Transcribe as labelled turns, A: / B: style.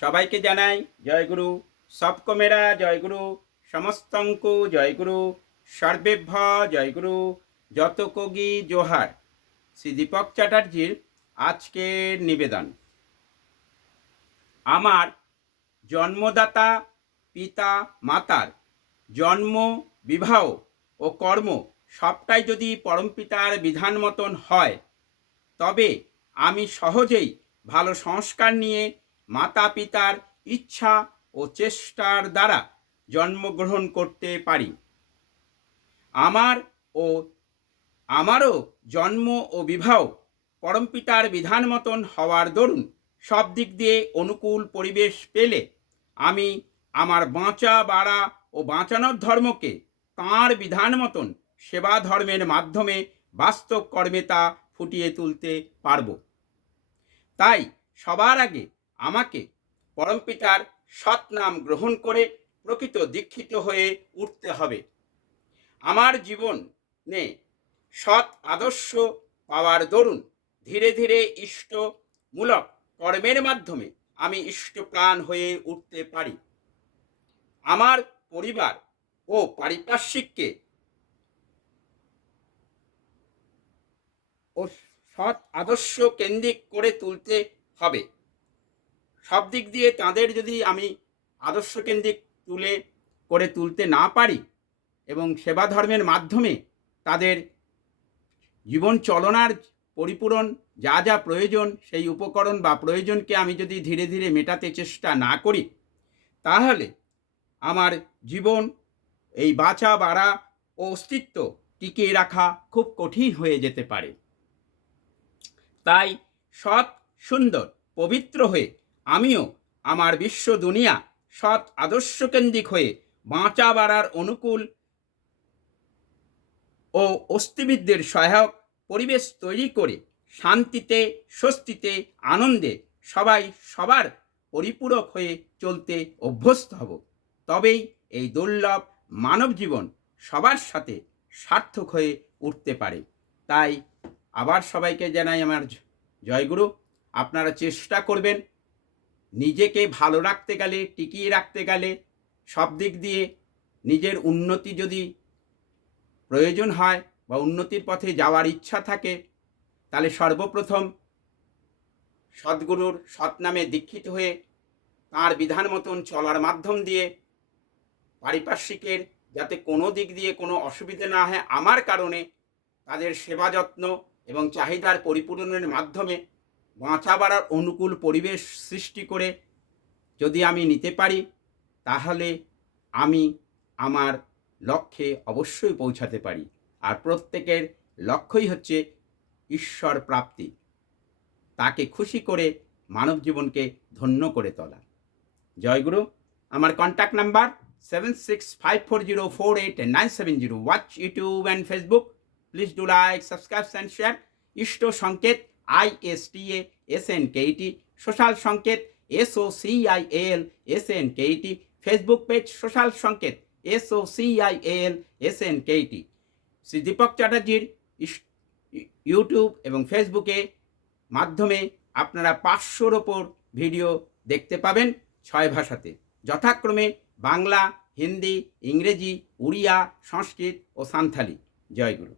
A: সবাইকে জানাই জয়গুরু সবকমেরা জয়গুরু সমস্তঙ্ক জয়গুরু সর্বেভ্য জয়গুরু যত কগি জোহার। শ্রী দীপক চ্যাটার্জির আজকের নিবেদন। আমার জন্মদাতা পিতা মাতার জন্ম, বিবাহ ও কর্ম সবটাই যদি পরমপিতার বিধান মতন হয়, তবে আমি সহজেই ভালো সংস্কার নিয়ে মাতা পিতার ইচ্ছা ও চেষ্টার দ্বারা জন্মগ্রহণ করতে পারি। আমার ও আমারও জন্ম ও বিবাহ পরমপিতার বিধান মতন হওয়ার দরুন সব দিক দিয়ে অনুকূল পরিবেশ পেলে আমি আমার বাঁচা, বাড়া ও বাঁচানোর ধর্মকে তাঁর বিধান মতন সেবা ধর্মের মাধ্যমে বাস্তব কর্মে তা ফুটিয়ে তুলতে পারব। তাই সবার আগে আমাকে পরমপিতার সৎ নাম গ্রহণ করে প্রকৃত দীক্ষিত হয়ে উঠতে হবে। আমার জীবনে সৎ আদর্শ পাওয়ার দরুন ধীরে ধীরে ইষ্টমূলক কর্মের মাধ্যমে আমি ইষ্টপ্রাণ হয়ে উঠতে পারি। আমার পরিবার ও পারিপার্শ্বিককে ও সৎ আদর্শ কেন্দ্রিক করে তুলতে হবে। সব দিক দিয়ে তাদের যদি আমি আদর্শ কেন্দ্রিক তুলে করে তুলতে না পারি এবং সেবা ধর্মের মাধ্যমে তাদের জীবন চলনার পরিপূরণ, যা যা প্রয়োজন, সেই উপকরণ বা প্রয়োজনকে আমি যদি ধীরে ধীরে মেটাতে চেষ্টা না করি, তাহলে আমার জীবন, এই বাঁচা বাড়া ও অস্তিত্ব টিকিয়ে রাখা খুব কঠিন হয়ে যেতে পারে। তাই সৎ, সুন্দর, পবিত্র হয়ে আমিও আমার বিশ্ব দুনিয়া সৎ আদর্শকেন্দ্রিক হয়ে বাঁচা বাড়ার অনুকূল ও অস্থিবিদদের সহায়ক পরিবেশ তৈরি করে শান্তিতে, স্বস্তিতে, আনন্দে সবাই সবার পরিপূরক হয়ে চলতে অভ্যস্ত হব। তবেই এই দুর্লভ মানব জীবন সবার সাথে সার্থক হয়ে উঠতে পারে। তাই আবার সবাইকে জানাই আমার জয়গুরু। আপনারা চেষ্টা করবেন নিজেকে ভালো রাখতে গেলে, টিকিয়ে রাখতে গেলে, সব দিক দিয়ে নিজের উন্নতি যদি প্রয়োজন হয় বা উন্নতির পথে যাওয়ার ইচ্ছা থাকে, তাহলে সর্বপ্রথম সদ্গুরুর সৎনামে দীক্ষিত হয়ে তার বিধান মতন চলার মাধ্যম দিয়ে পারিপার্শ্বিকের যাতে কোনো দিক দিয়ে কোনো অসুবিধে না হয় আমার কারণে তাদের সেবা যত্ন এবং চাহিদার পরিপূরণের মাধ্যমে বাঁচা বাড়ার অনুকূল পরিবেশ সৃষ্টি করে যদি আমি নিতে পারি, তাহলে আমি আমার লক্ষ্যে অবশ্যই পৌঁছাতে পারি। আর প্রত্যেকের লক্ষ্যই হচ্ছে ঈশ্বর প্রাপ্তি। তাকে খুশি করে মানব জীবনকে ধন্য করে তোলা। জয়গুরু আমার contact number seven six five four zero four eight nine seven zero watch YouTube and Facebook please do like subscribe and share Ishta Sanket I S N K T social Sanket, S O C I L, S N K T Facebook page, social Sanket, S O C I L, S N K T Shri Dipak চ্যাটার্জির YouTube এবং ফেসবুকে মাধ্যমে আপনারা পাঁচশোর ওপর video দেখতে পাবেন ছয় ভাষাতে। যথাক্রমে বাংলা, হিন্দি, ইংরেজি, উড়িয়া, সংস্কৃত ও সান্থালি। জয়গুরু